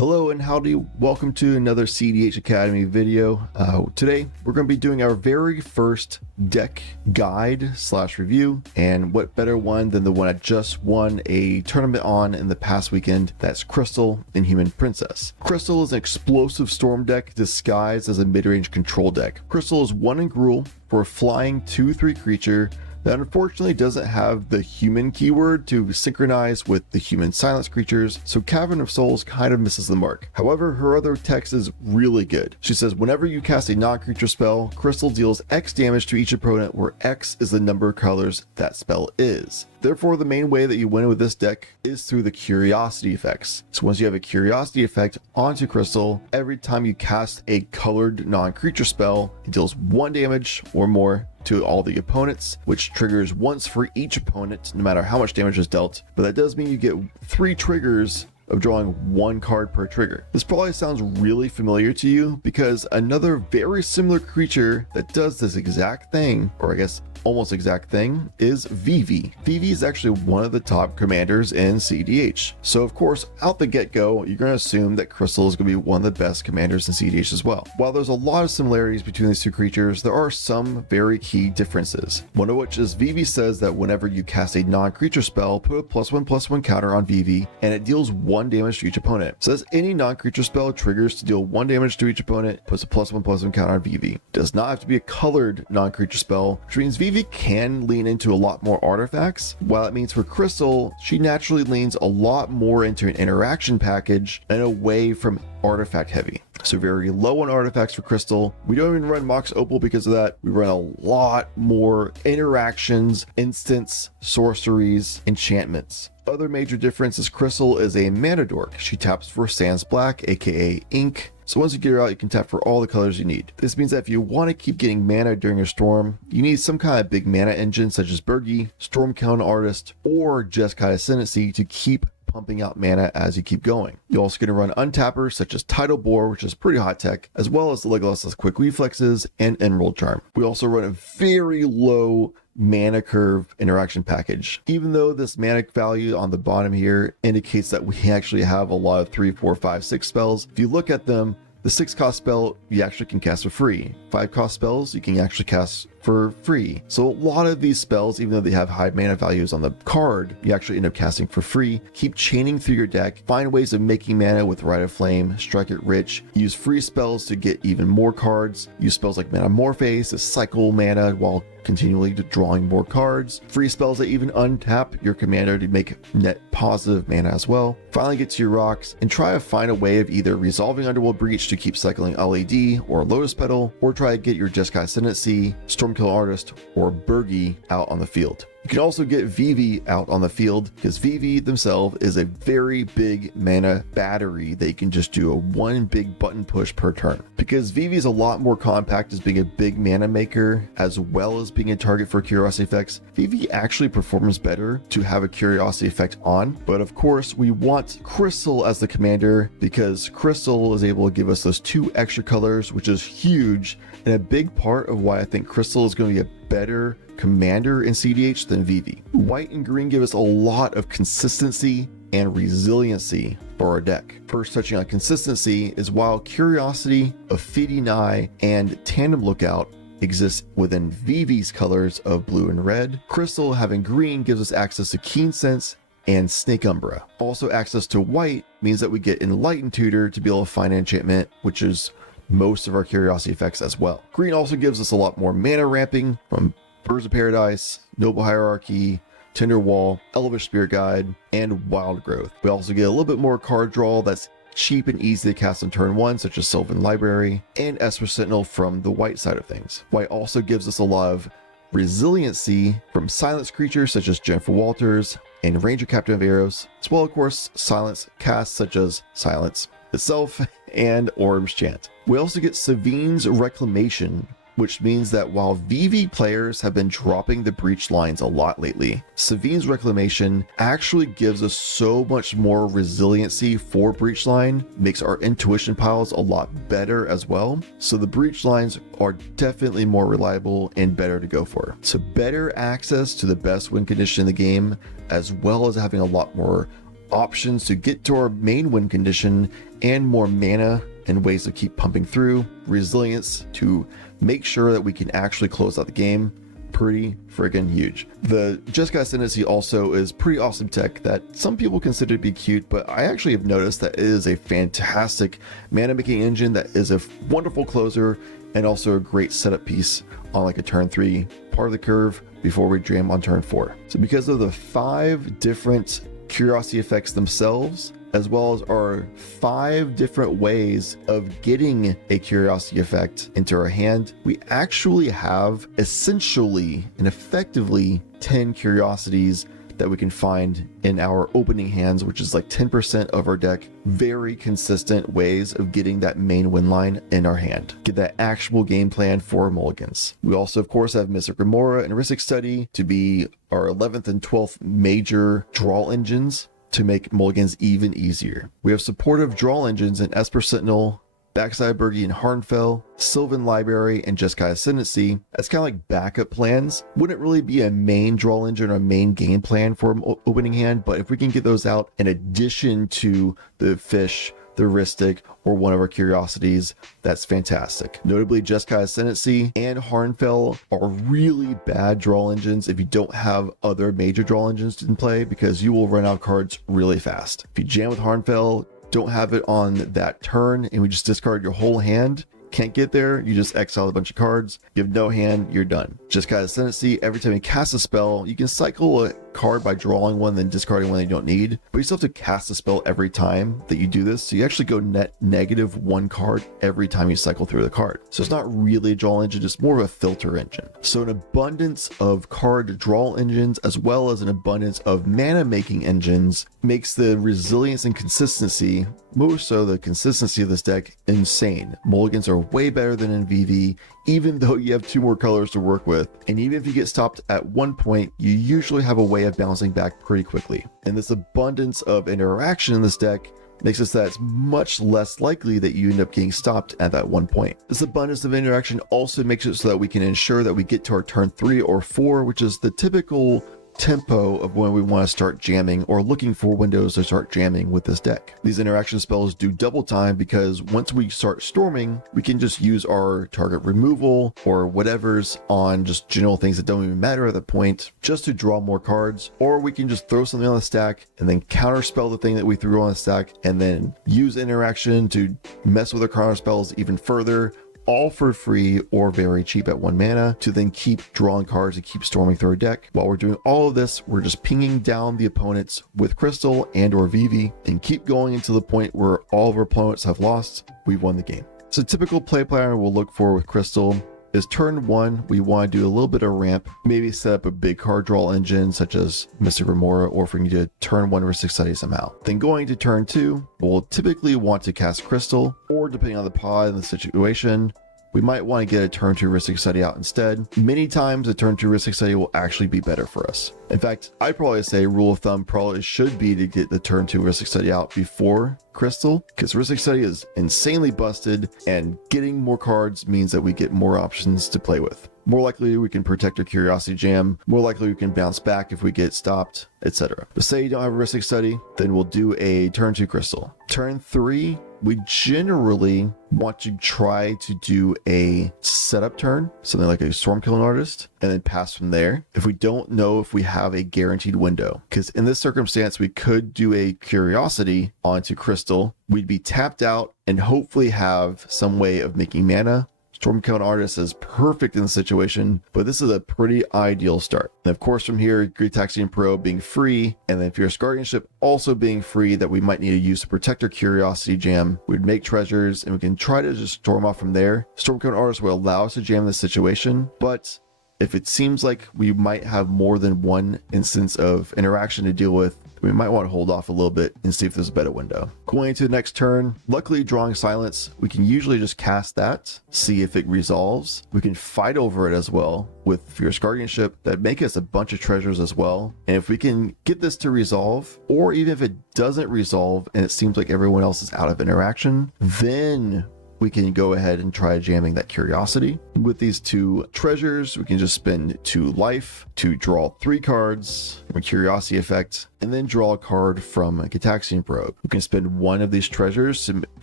Hello and howdy, welcome to another cEDH Academy video. Today we're going to be doing our very first deck guide / review, and what better one than the one I just won a tournament on in the past weekend. That's Crystal Inhuman Princess. Crystal is an explosive storm deck disguised as a mid-range control deck. Crystal is 1 in Gruul for a flying 2/3 creature that unfortunately doesn't have the human keyword to synchronize with the human silence creatures, so Cavern of Souls kind of misses the mark. However, her other text is really good. She says, whenever you cast a non-creature spell, Crystal deals X damage to each opponent, where X is the number of colors that spell is. Therefore, the main way that you win with this deck is through the curiosity effects. So once you have a curiosity effect onto Crystal, every time you cast a colored non-creature spell, it deals 1 damage or more to all the opponents, which triggers once for each opponent, no matter how much damage is dealt. But that does mean you get 3 triggers of drawing 1 card per trigger. This probably sounds really familiar to you because another very similar creature that does this exact thing, or I guess almost exact thing, is Vivv. Vivv is actually one of the top commanders in cEDH. So of course, out the get-go, you're going to assume that Crystal is going to be one of the best commanders in cEDH as well. While there's a lot of similarities between these two creatures, there are some very key differences. One of which is Vivv says that whenever you cast a non-creature spell, put a +1/+1 counter on Vivv, and it deals 1 damage to each opponent. It says any non-creature spell triggers to deal 1 damage to each opponent, puts a +1/+1 counter on Vivv. Does not have to be a colored non-creature spell, which means Vivv can lean into a lot more artifacts, while it means for Crystal, she naturally leans a lot more into an interaction package and away from artifact heavy. So very low on artifacts for Crystal. We don't even run Mox Opal because of that. We run a lot more interactions, instants, sorceries, enchantments. Other major difference is Crystal is a mana dork. She taps for Sans Black, aka Ink. So once you get her out, you can tap for all the colors you need. This means that if you want to keep getting mana during your storm, you need some kind of big mana engine such as Birgi, Stormcount Artist, or Jeskai Ascendancy to keep pumping out mana as you keep going. You're also going to run untappers such as Tidal Bore, which is pretty hot tech, as well as the Legolas's Quick Reflexes and Emerald Charm. We also run a very low mana curve interaction package. Even though this mana value on the bottom here indicates that we actually have a lot of 3, 4, 5, 6 spells, if you look at them, the 6 cost spell you actually can cast for free. 5 cost spells you can actually cast for free. So a lot of these spells, even though they have high mana values on the card, you actually end up casting for free. Keep chaining through your deck, find ways of making mana with Rite of Flame, strike it rich, use free spells to get even more cards, use spells like Metamorphose to cycle mana while continually drawing more cards, free spells that even untap your commander to make net positive mana as well. Finally get to your rocks and try to find a way of either resolving Underworld Breach to keep cycling LED or Lotus Petal, or try to get your Jeskai Ascendancy, Stormkill Artist, or Birgi out on the field. You can also get Vivv out on the field because Vivv themselves is a very big mana battery that you can just do a 1 big button push per turn. Because Vivv is a lot more compact as being a big mana maker as well as being a target for curiosity effects, Vivv actually performs better to have a curiosity effect on. But of course, we want Crystal as the commander because Crystal is able to give us those 2 extra colors, which is huge and a big part of why I think Crystal is going to be a better commander in cEDH than Vivv. White and green give us a lot of consistency and resiliency for our deck. First, touching on consistency is while Curiosity, Ophidian Eye, and Tandem Lookout exists within Vivv's colors of blue and red, Crystal having green gives us access to Keen Sense and Snake Umbra. Also, access to white means that we get Enlightened Tutor to be able to find an enchantment, which is most of our curiosity effects as well. Green also gives us a lot more mana ramping from Birds of Paradise, Noble Hierarchy, Tender Wall, Elvish Spirit Guide, and Wild Growth. We also get a little bit more card draw that's cheap and easy to cast on turn 1, such as Sylvan Library, and Esper Sentinel from the white side of things. White also gives us a lot of resiliency from silence creatures such as Jennifer Walters and Ranger Captain of Arrows, as well, of course, silence casts such as Silence itself and Orb's Chant. We also get Savine's Reclamation, which means that while Vivv players have been dropping the breach lines a lot lately, Savine's Reclamation actually gives us so much more resiliency for breach line, makes our intuition piles a lot better as well. So the breach lines are definitely more reliable and better to go for. So better access to the best win condition in the game, as well as having a lot more options to get to our main win condition and more mana and ways to keep pumping through, resilience to make sure that we can actually close out the game. Pretty friggin' huge. The Just Got Ascendancy also is pretty awesome tech that some people consider to be cute, but I actually have noticed that it is a fantastic mana making engine that is a wonderful closer and also a great setup piece on like a turn 3 part of the curve before we jam on turn 4. So because of the 5 different curiosity effects themselves, as well as our 5 different ways of getting a curiosity effect into our hand, we actually have essentially and effectively 10 curiosities that we can find in our opening hands, which is like 10% of our deck. Very consistent ways of getting that main win line in our hand. Get that actual game plan for mulligans. We also, of course, have Mystic Remora and Rhystic Study to be our 11th and 12th major draw engines to make mulligans even easier. We have supportive draw engines in Esper Sentinel, Backside Bergie and Harnfell, Sylvan Library, and Jeskai Ascendancy. That's kind of like backup plans. Wouldn't really be a main draw engine or a main game plan for an opening hand, but if we can get those out in addition to the fish, the Rhystic, or one of our curiosities, that's fantastic. Notably, Jeskai Ascendancy and Harnfell are really bad draw engines if you don't have other major draw engines in play, because you will run out of cards really fast. If you jam with Harnfell, don't have it on that turn, and we just discard your whole hand, can't get there, you just exile a bunch of cards, you have no hand, you're done. Jeskai Ascendancy, every time you cast a spell, you can cycle a card by drawing one, then discarding one that you don't need, but you still have to cast a spell every time that you do this, so you actually go net negative 1 card every time you cycle through the card. So it's not really a draw engine, just more of a filter engine. So an abundance of card draw engines as well as an abundance of mana making engines makes the resilience and consistency, more so the consistency of this deck, insane. Mulligans are way better than in Vivv, even though you have 2 more colors to work with, and even if you get stopped at one point, you usually have a way of bouncing back pretty quickly. And this abundance of interaction in this deck makes it so that it's much less likely that you end up getting stopped at that one point. This abundance of interaction also makes it so that we can ensure that we get to our turn 3 or 4, which is the typical tempo of when we want to start jamming or looking for windows to start jamming with this deck. These interaction spells do double time because once we start storming, we can just use our target removal or whatever's on just general things that don't even matter at that point just to draw more cards, or we can just throw something on the stack and then counterspell the thing that we threw on the stack and then use interaction to mess with our counter spells even further, all for free or very cheap at 1 mana, to then keep drawing cards and keep storming through our deck. While we're doing all of this, we're just pinging down the opponents with Crystal and or Vivv and keep going until the point where all of our opponents have lost, we've won the game. So typical play plan we'll look for with Crystal is turn 1, we want to do a little bit of ramp, maybe set up a big card draw engine such as Mystic Remora, or if we can do a turn 1 Rhystic Study somehow. Then going to turn 2, we'll typically want to cast Crystal, or depending on the pod and the situation, we might want to get a turn 2 Rhystic Study out instead. Many times a turn 2 Rhystic Study will actually be better for us. In fact, I'd probably say rule of thumb probably should be to get the turn 2 Rhystic Study out before Crystal, because Rhystic Study is insanely busted and getting more cards means that we get more options to play with. More likely we can protect our Curiosity Jam, more likely we can bounce back if we get stopped, etc. But say you don't have a Rhystic Study, then we'll do a turn 2 Crystal. Turn 3, we generally want to try to do a setup turn, something like a Stormkilling Artist, and then pass from there if we don't know if we have a guaranteed window. Because in this circumstance, we could do a Curiosity onto Crystal. We'd be tapped out and hopefully have some way of making mana. Stormkilling Artist is perfect in the situation, but this is a pretty ideal start. And of course from here, Great Taxian Pro being free, and then Fierce Guardianship also being free that we might need to use to protect our Curiosity Jam. We'd make treasures and we can try to just storm off from there. Stormkilling Artist will allow us to jam this situation, but if it seems like we might have more than one instance of interaction to deal with, we might want to hold off a little bit and see if there's a better window. Going into the next turn, luckily drawing Silence, we can usually just cast that, see if it resolves. We can fight over it as well with Fierce Guardianship that make us a bunch of treasures as well. And if we can get this to resolve, or even if it doesn't resolve and it seems like everyone else is out of interaction, then we can go ahead and try jamming that Curiosity. With these 2 treasures, we can just spend 2 life to draw 3 cards from a Curiosity effect, and then draw a card from a Gitaxian Probe. We can spend 1 of these treasures to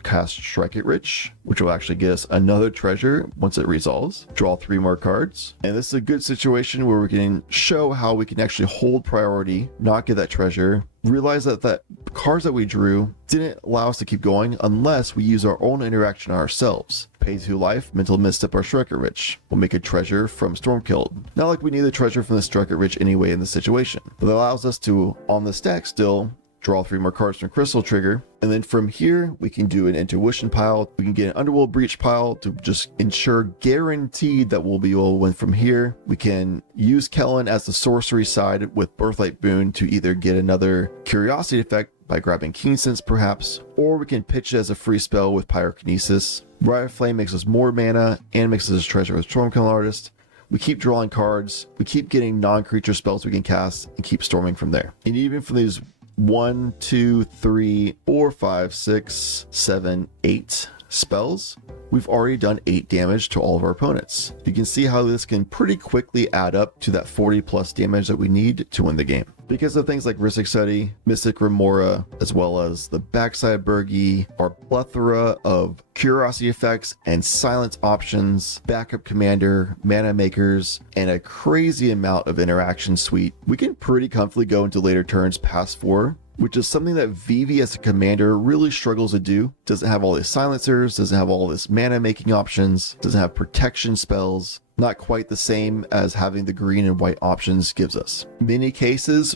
cast Strike It Rich, which will actually get us another treasure once it resolves. Draw 3 more cards. And this is a good situation where we can show how we can actually hold priority, not get that treasure, realize that cards that we drew didn't allow us to keep going unless we use our own interaction ourselves. Pay 2 life, Mental Misstep, or Strike It Rich. We'll make a treasure from Stormkilled. Not like we need the treasure from the Strike It Rich anyway in this situation, but it allows us to, on this deck still, draw 3 more cards from Crystal Trigger. And then from here, we can do an Intuition pile. We can get an Underworld Breach pile to just ensure guaranteed that we'll be able to win from here. We can use Kellen as the sorcery side with Birthright Boon to either get another Curiosity effect by grabbing Keen Sense perhaps, or we can pitch it as a free spell with Pyrokinesis. Riot Flame makes us more mana and makes us a treasure with Stormkill Artist. We keep drawing cards, we keep getting non-creature spells we can cast, and keep storming from there. And even from these 1, 2, 3, 4, 5, 6, 7, 8 spells, we've already done 8 damage to all of our opponents. You can see how this can pretty quickly add up to that 40 plus damage that we need to win the game. Because of things like Rhystic Study, Mystic Remora, as well as the Backside Burgi, our plethora of Curiosity effects and silence options, backup commander, mana makers, and a crazy amount of interaction suite, we can pretty comfortably go into later turns past 4, which is something that Vivv as a commander really struggles to do. Doesn't have all these silencers, doesn't have all this mana making options, doesn't have protection spells. Not quite the same as having the green and white options gives us. In many cases,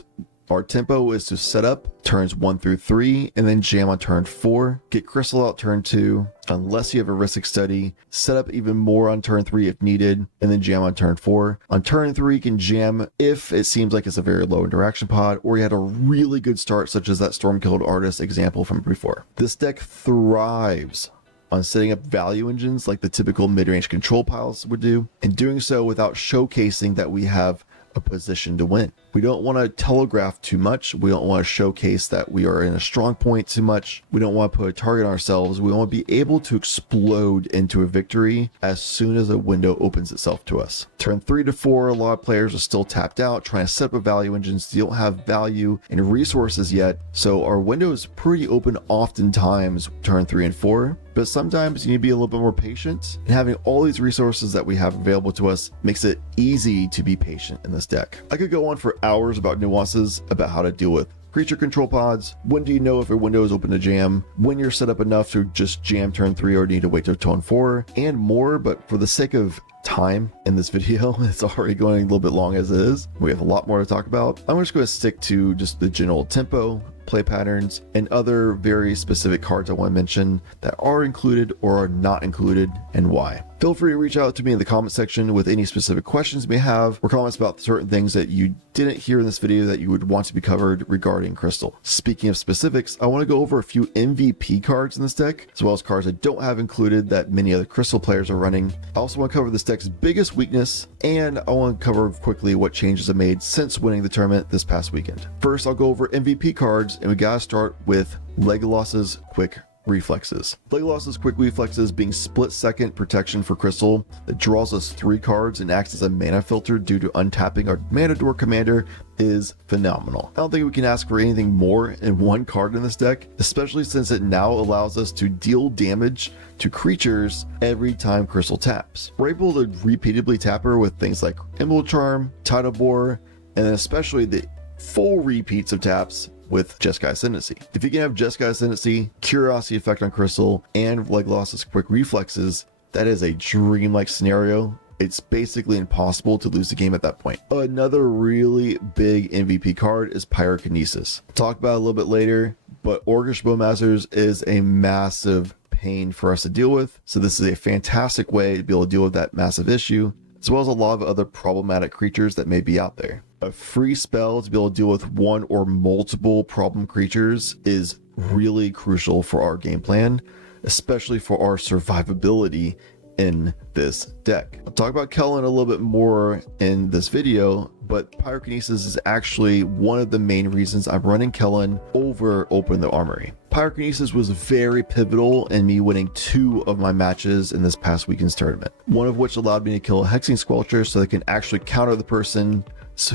our tempo is to set up turns 1 through 3 and then jam on turn 4, get Crystal out turn 2, unless you have a Rhystic Study, set up even more on turn 3 if needed, and then jam on turn 4. On turn 3, you can jam if it seems like it's a very low interaction pod, or you had a really good start, such as that Stormkilled Artist example from before. This deck thrives on setting up value engines like the typical mid-range control piles would do, and doing so without showcasing that we have a position to win. We don't want to telegraph too much. We don't want to showcase that we are in a strong point too much. We don't want to put a target on ourselves. We want to be able to explode into a victory as soon as a window opens itself to us. Turn 3 to 4, a lot of players are still tapped out trying to set up a value engines. You don't have value and resources yet, so our window is pretty open oftentimes turn 3 and 4. But sometimes you need to be a little bit more patient, and having all these resources that we have available to us makes it easy to be patient in this deck. I could go on for hours about nuances about how to deal with creature control pods, when do you know if a window is open to jam, when you're set up enough to just jam turn 3 or need to wait till turn 4, and more. But for the sake of time in this video, it's already going a little bit long as it is. We have a lot more to talk about. I'm just going to stick to just the general tempo, play patterns, and other very specific cards I want to mention that are included or are not included, and why. Feel free to reach out to me in the comment section with any specific questions you may have, or comments about certain things that you didn't hear in this video that you would want to be covered regarding Crystal. Speaking of specifics, I want to go over a few MVP cards in this deck, as well as cards I don't have included that many other Crystal players are running. I also want to cover this deck's biggest weakness, and I want to cover quickly what changes I made since winning the tournament this past weekend. First, I'll go over MVP cards, and we gotta start with Legolas's Quick Reflexes. Legolas's Quick Reflexes being split second protection for Crystal that draws us 3 cards and acts as a mana filter due to untapping our Mana Door commander is phenomenal. I don't think we can ask for anything more in one card in this deck, especially since it now allows us to deal damage to creatures every time Crystal taps. We're able to repeatedly tap her with things like Emerald Charm, Tidal Bore, and then especially the full repeats of taps with Jeskai Ascendancy. If you can have Jeskai Ascendancy, Curiosity effect on Crystal, and Legolas's Quick Reflexes, that is a dreamlike scenario. It's basically impossible to lose the game at that point. Another really big MVP card is Pyrokinesis. I'll talk about it a little bit later, but Orcish Bowmasters is a massive pain for us to deal with. So this is a fantastic way to be able to deal with that massive issue, as well as a lot of other problematic creatures that may be out there. A free spell to be able to deal with one or multiple problem creatures is really crucial for our game plan, especially for our survivability in this deck. I'll talk about Kellen a little bit more in this video, but Pyrokinesis is actually one of the main reasons I'm running Kellen over Open the Armory. Pyrokinesis was very pivotal in me winning 2 of my matches in this past weekend's tournament, one of which allowed me to kill a Hexing Squelcher so they can actually counter the person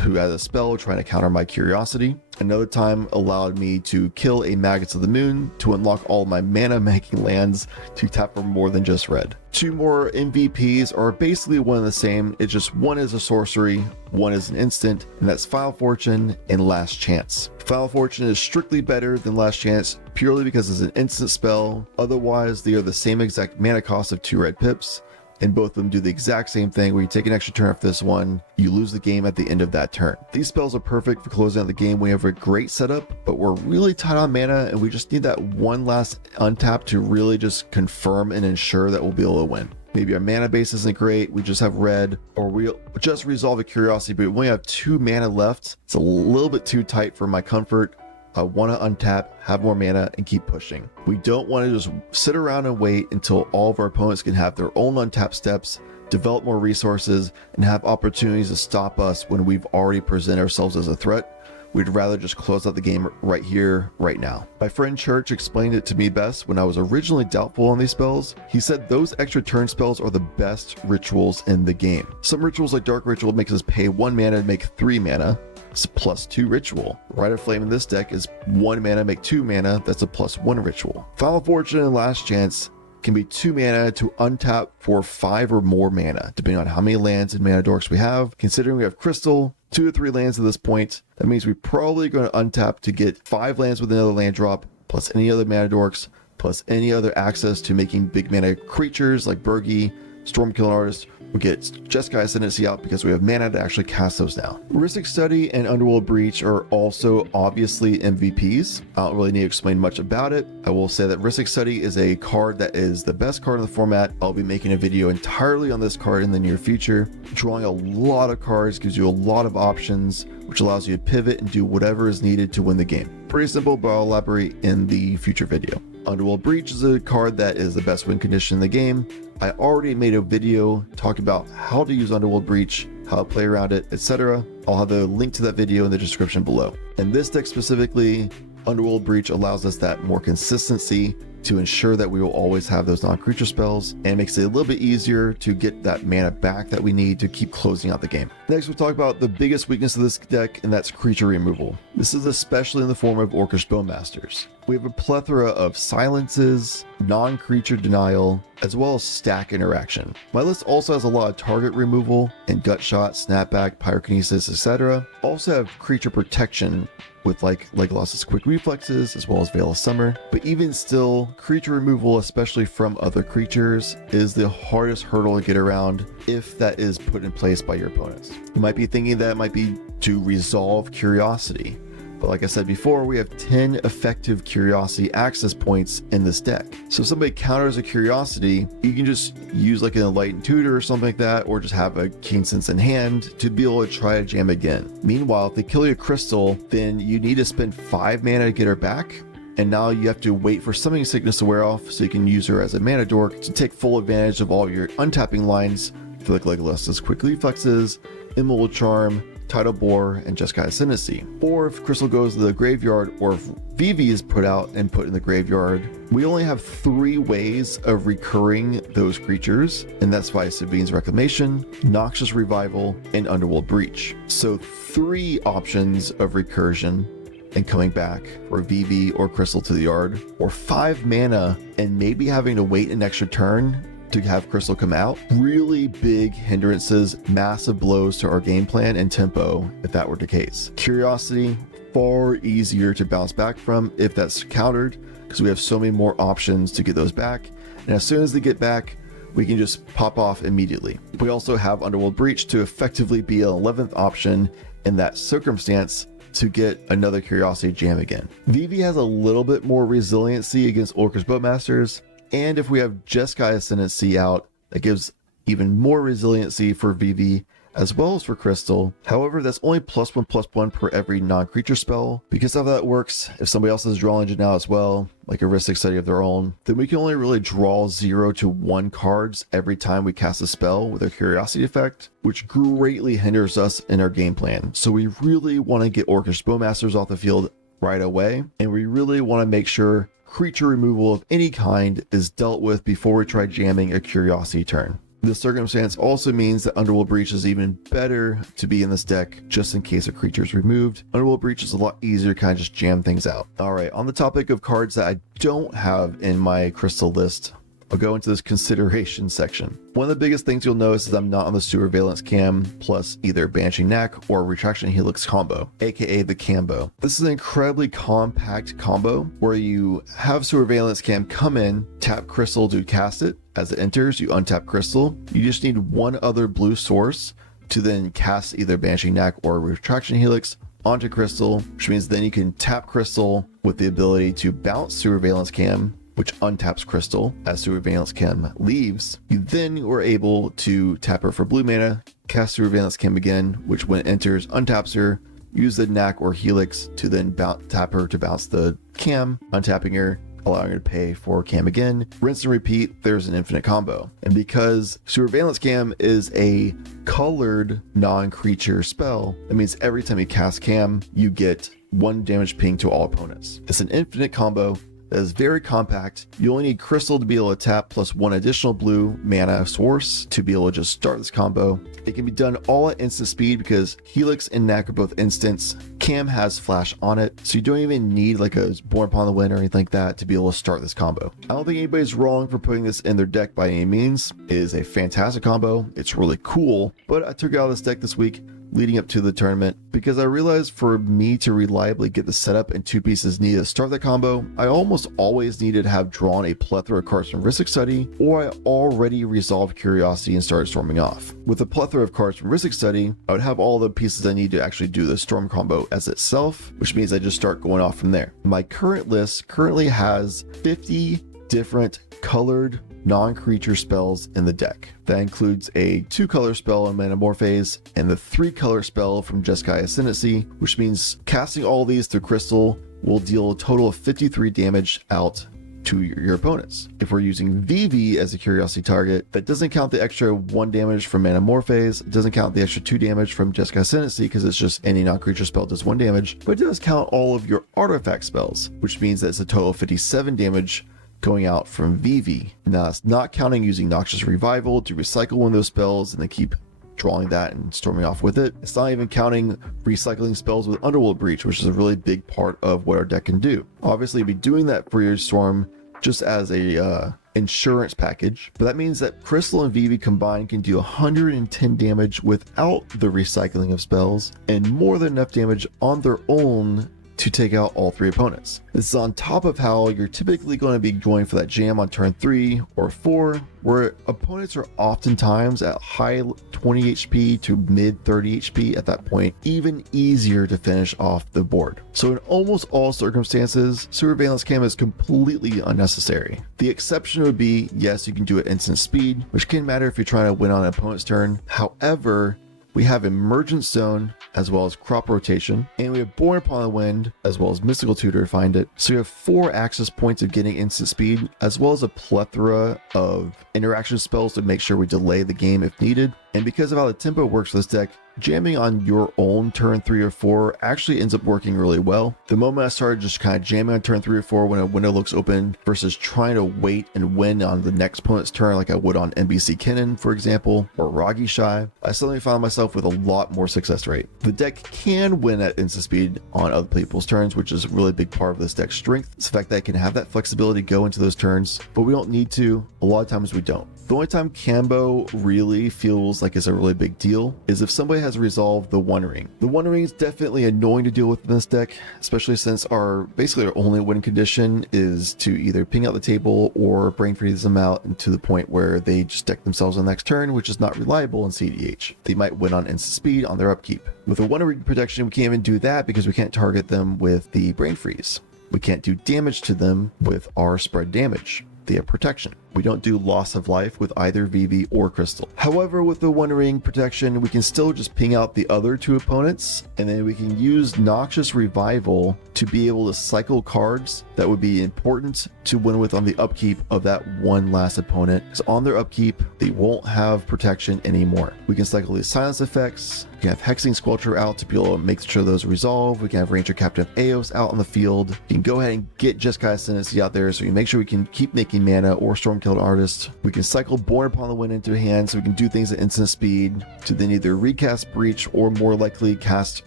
who has a spell trying to counter my Curiosity. Another time allowed me to kill a Maggots of the Moon to unlock all my mana making lands to tap for more than just red. 2 more MVPs are basically one and the same. It's just one is a sorcery, one is an instant, and that's Final Fortune and Last Chance. Final Fortune is strictly better than Last Chance purely because it's an instant spell. Otherwise, they are the same exact mana cost of 2 red pips, and both of them do the exact same thing where you take an extra turn off this one, you lose the game at the end of that turn. These spells are perfect for closing out the game. We have a great setup, but we're really tight on mana and we just need that one last untap to really just confirm and ensure that we'll be able to win. Maybe our mana base isn't great, we just have red, or we just resolve a Curiosity, but we only have 2 mana left. It's a little bit too tight for my comfort. I want to untap, have more mana, and keep pushing. We don't want to just sit around and wait until all of our opponents can have their own untapped steps, develop more resources, and have opportunities to stop us when we've already presented ourselves as a threat. We'd rather just close out the game right here, right now. My friend Church explained it to me best when I was originally doubtful on these spells. He said those extra turn spells are the best rituals in the game. Some rituals like Dark Ritual makes us pay 1 mana to make 3 mana. It's a +2 ritual. Rite of Flame in this deck is 1 mana, make 2 mana. That's a +1 ritual. Final Fortune and Last Chance can be 2 mana to untap for 5 or more mana, depending on how many lands and mana dorks we have. Considering we have Crystal, 2 to 3 lands at this point, that means we're probably going to untap to get 5 lands with another land drop, plus any other mana dorks, plus any other access to making big mana creatures like Burgi, Stormkilling Artist. We get Jeskai Ascendancy out because we have mana to actually cast those now. Rhystic Study and Underworld Breach are also obviously MVPs. I don't really need to explain much about it. I will say that Rhystic Study is a card that is the best card in the format. I'll be making a video entirely on this card in the near future. Drawing a lot of cards gives you a lot of options, which allows you to pivot and do whatever is needed to win the game. Pretty simple, but I'll elaborate in the future video. Underworld Breach is a card that is the best win condition in the game. I already made a video talking about how to use Underworld Breach, how to play around it, etc. I'll have the link to that video in the description below. In this deck specifically, Underworld Breach allows us that more consistency to ensure that we will always have those non-creature spells, and makes it a little bit easier to get that mana back that we need to keep closing out the game. Next, we'll talk about the biggest weakness of this deck, and that's creature removal. This is especially in the form of Orcish Bowmasters. We have a plethora of silences, non-creature denial, as well as stack interaction. My list also has a lot of target removal and gut shot, snapback, pyrokinesis, etc. Also have creature protection with like Legolas's quick reflexes, as well as Veil of Summer. But even still, creature removal, especially from other creatures, is the hardest hurdle to get around if that is put in place by your opponents. You might be thinking that it might be to resolve Curiosity. But like I said before, we have 10 effective Curiosity access points in this deck. So if somebody counters a Curiosity, you can just use like an Enlightened Tutor or something like that, or just have a Keen Sense in hand to be able to try to jam again. Meanwhile, if they kill your Crystal, then you need to spend 5 mana to get her back. And now you have to wait for Summoning Sickness to wear off so you can use her as a mana dork to take full advantage of all your untapping lines for like Legolas's quick reflexes, Immortal Charm, Tidal Bore, and Jeskai Ascendancy. Or if Crystal goes to the graveyard, or if Vivv is put out and put in the graveyard, we only have 3 ways of recurring those creatures, and that's via Sabine's Reclamation, Noxious Revival, and Underworld Breach. So 3 options of recursion and coming back for Vivv or Crystal to the yard, or 5 mana and maybe having to wait an extra turn to have Crystal come out. Really big hindrances, massive blows to our game plan and tempo if that were the case. Curiosity, far easier to bounce back from if that's countered, because we have so many more options to get those back. And as soon as they get back, we can just pop off immediately. We also have Underworld Breach to effectively be an 11th option in that circumstance to get another Curiosity jam again. Vivv has a little bit more resiliency against Orcish Bowmasters, and if we have Jeskai Ascendancy out, that gives even more resiliency for Vivv, as well as for crystal. However, that's only +1/+1 per every non-creature spell. Because how that works, if somebody else has a draw engine now as well, like a Ristic Study of their own, then we can only really draw 0 to 1 cards every time we cast a spell with our Curiosity effect, which greatly hinders us in our game plan. So we really want to get Orcish Bowmasters off the field right away, and we really want to make sure creature removal of any kind is dealt with before we try jamming a Curiosity turn. This circumstance also means that Underworld Breach is even better to be in this deck just in case a creature is removed. Underworld Breach is a lot easier to kind of just jam things out. Alright, on the topic of cards that I don't have in my crystal list, I'll go into this consideration section. One of the biggest things you'll notice is I'm not on the Surveillance Cam plus either Banshee Knack or Retraction Helix combo, aka the Cambo. This is an incredibly compact combo where you have Surveillance Cam come in, tap Crystal to cast it. As it enters, you untap Crystal. You just need one other blue source to then cast either Banshee Knack or Retraction Helix onto Crystal, which means then you can tap Crystal with the ability to bounce Surveillance Cam, which untaps Crystal as Surveillance Cam leaves. You then were able to tap her for blue mana, cast Surveillance Cam again, which when it enters, untaps her, use the Knack or Helix to then tap her to bounce the Cam, untapping her, allowing her to pay for Cam again. Rinse and repeat, there's an infinite combo. And because Surveillance Cam is a colored non-creature spell, that means every time you cast Cam, you get 1 damage ping to all opponents. It's an infinite combo that is very compact. You only need Crystal to be able to tap plus 1 additional blue mana source to be able to just start this combo. It can be done all at instant speed because Helix and Knack are both instants. Cam has flash on it, so you don't even need like a Born Upon the Wind or anything like that to be able to start this combo. I don't think anybody's wrong for putting this in their deck by any means. It is a fantastic combo. It's really cool, but I took it out of this deck this week leading up to the tournament because I realized for me to reliably get the setup and 2 pieces needed to start the combo, I almost always needed to have drawn a plethora of cards from Ristic Study, or I already resolved Curiosity and started storming off. With a plethora of cards from Ristic Study, I would have all the pieces I need to actually do the storm combo as itself, which means I just start going off from there. My current list currently has 50 different colored non-creature spells in the deck. That includes a 2-color spell in Metamorphose and the 3-color spell from Jeskai Ascendancy, which means casting all these through Crystal will deal a total of 53 damage out to your opponents. If we're using Vivv as a Curiosity target, that doesn't count the extra 1 damage from Metamorphose, it doesn't count the extra 2 damage from Jeskai Ascendancy because it's just any non-creature spell does 1 damage, but it does count all of your artifact spells, which means that it's a total of 57 damage going out from Vivv. Now it's not counting using Noxious Revival to recycle one of those spells and then keep drawing that and storming off with it. It's not even counting recycling spells with Underworld Breach, which is a really big part of what our deck can do. Obviously you'd be doing that for your storm just as a insurance package, but that means that Crystal and Vivv combined can do 110 damage without the recycling of spells and more than enough damage on their own to take out all 3 opponents. This is on top of how you're typically going to be going for that jam on turn 3 or 4, where opponents are oftentimes at high 20 HP to mid 30 HP at that point, even easier to finish off the board. So in almost all circumstances, Surveillance Cam is completely unnecessary. The exception would be, yes, you can do it instant speed, which can matter if you're trying to win on an opponent's turn. However, we have Emergent Zone as well as Crop Rotation, and we have Born Upon the Wind as well as Mystical Tutor to find it. So we have 4 access points of getting instant speed, as well as a plethora of interaction spells to make sure we delay the game if needed. And because of how the tempo works for this deck, jamming on your own turn 3 or 4 actually ends up working really well. The moment I started just kind of jamming on turn 3 or 4 when a window looks open versus trying to wait and win on the next opponent's turn like I would on NBC Kennen, for example, or Ragi Shai, I suddenly found myself with a lot more success rate. The deck can win at instant speed on other people's turns, which is a really big part of this deck's strength. It's the fact that it can have that flexibility go into those turns, but we don't need to. A lot of times we don't. The only time Cambo really feels like it's a really big deal is if somebody has resolved the One Ring. The One Ring is definitely annoying to deal with in this deck, especially since our only win condition is to either ping out the table or brain freeze them out and to the point where they just deck themselves on the next turn, which is not reliable in cEDH. They might win on instant speed on their upkeep. With a One Ring protection, we can't even do that because we can't target them with the brain freeze. We can't do damage to them with our spread damage. they have protection. We don't do loss of life with either Vivv or Crystal. However, with the One Ring protection, we can still just ping out the other two opponents, and then we can use Noxious Revival to be able to cycle cards that would be important to win with on the upkeep of that one last opponent. Because on their upkeep, they won't have protection anymore. We can cycle these silence effects. We can have Hexing Squelcher out to be able to make sure those resolve. We can have Ranger Captain Eos out on the field. You can go ahead and get Jeskai Ascendancy out there so we can make sure we can keep making mana, or Stormkilled Artist. We can cycle Born Upon the Wind into hand so we can do things at instant speed to then either recast Breach or more likely cast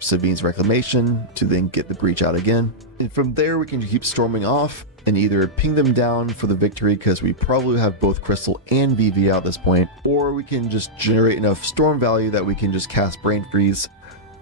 Savine's Reclamation to then get the Breach out again. And from there we can keep storming off and either ping them down for the victory because we probably have both Crystal and Vivv out at this point, or we can just generate enough storm value that we can just cast Brain Freeze,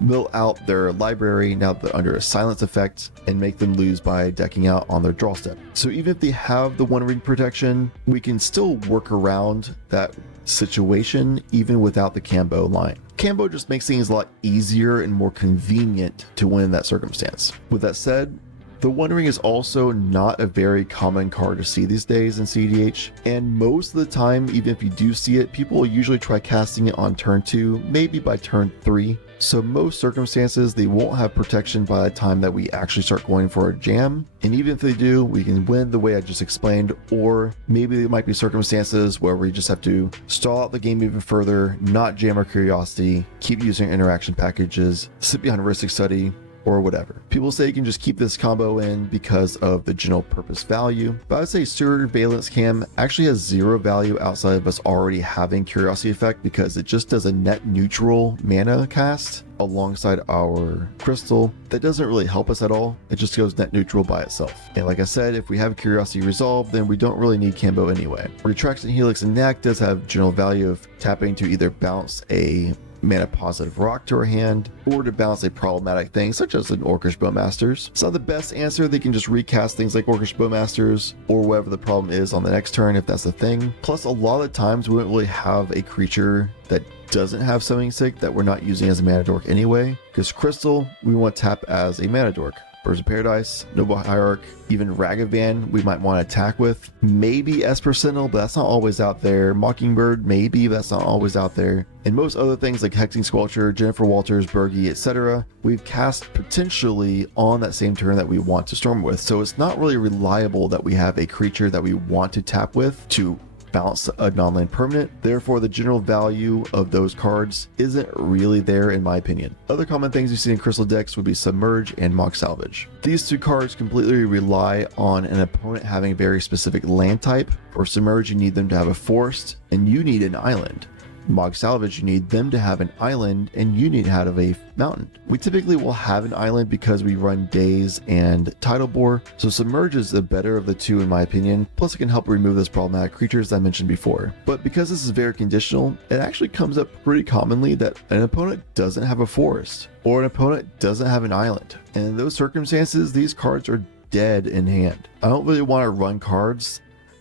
mill out their library now that they're under a silence effect, and make them lose by decking out on their draw step. So even if they have the One Ring protection, we can still work around that situation even without the Cambo line. Cambo just makes things a lot easier and more convenient to win in that circumstance. With that said, the One Ring is also not a very common card to see these days in cEDH, and most of the time, even if you do see it, people will usually try casting it on turn 2, maybe by turn 3. So most circumstances, they won't have protection by the time that we actually start going for a jam. And even if they do, we can win the way I just explained, or maybe there might be circumstances where we just have to stall out the game even further, not jam our Curiosity, keep using interaction packages, sit behind Ristic Study, or whatever. People say you can just keep this combo in because of the general purpose value, but I would say Surveillance Cam actually has zero value outside of us already having Curiosity Effect, because it just does a net neutral mana cast alongside our Crystal that doesn't really help us at all. It just goes net neutral by itself. And like I said, if we have Curiosity Resolve, then we don't really need Cambo anyway. Retraction Helix and Knack does have general value of tapping to either bounce a mana positive rock to our hand, or to bounce a problematic thing such as an Orcish Bowmasters. It's not the best answer. They can just recast things like Orcish Bowmasters or whatever the problem is on the next turn if that's the thing. Plus, a lot of the times we don't really have a creature that doesn't have Summoning Sick that we're not using as a mana dork anyway, because Crystal we want to tap as a mana dork. Birds of Paradise, Noble Hierarch, even Ragavan we might want to attack with. Maybe Esper Sentinel, but that's not always out there. Mockingbird, maybe, but that's not always out there. And most other things like Hexing Squelcher, Jennifer Walters, Bergie, etc., we've cast potentially on that same turn that we want to storm with. So it's not really reliable that we have a creature that we want to tap with to bounce a non-land permanent. Therefore, the general value of those cards isn't really there in my opinion. Other common things you see in Crystal decks would be Submerge and Mock Salvage. These two cards completely rely on an opponent having a very specific land type. For Submerge, you need them to have a forest, and you need an island. Mock Salvage, you need them to have an island, and you need to have a mountain. We typically will have an island because we run Daze and Tidal Bore, so Submerge is the better of the two in my opinion, plus it can help remove those problematic creatures I mentioned before. But because this is very conditional, it actually comes up pretty commonly that an opponent doesn't have a forest, or an opponent doesn't have an island. And in those circumstances, these cards are dead in hand. I don't really want to run cards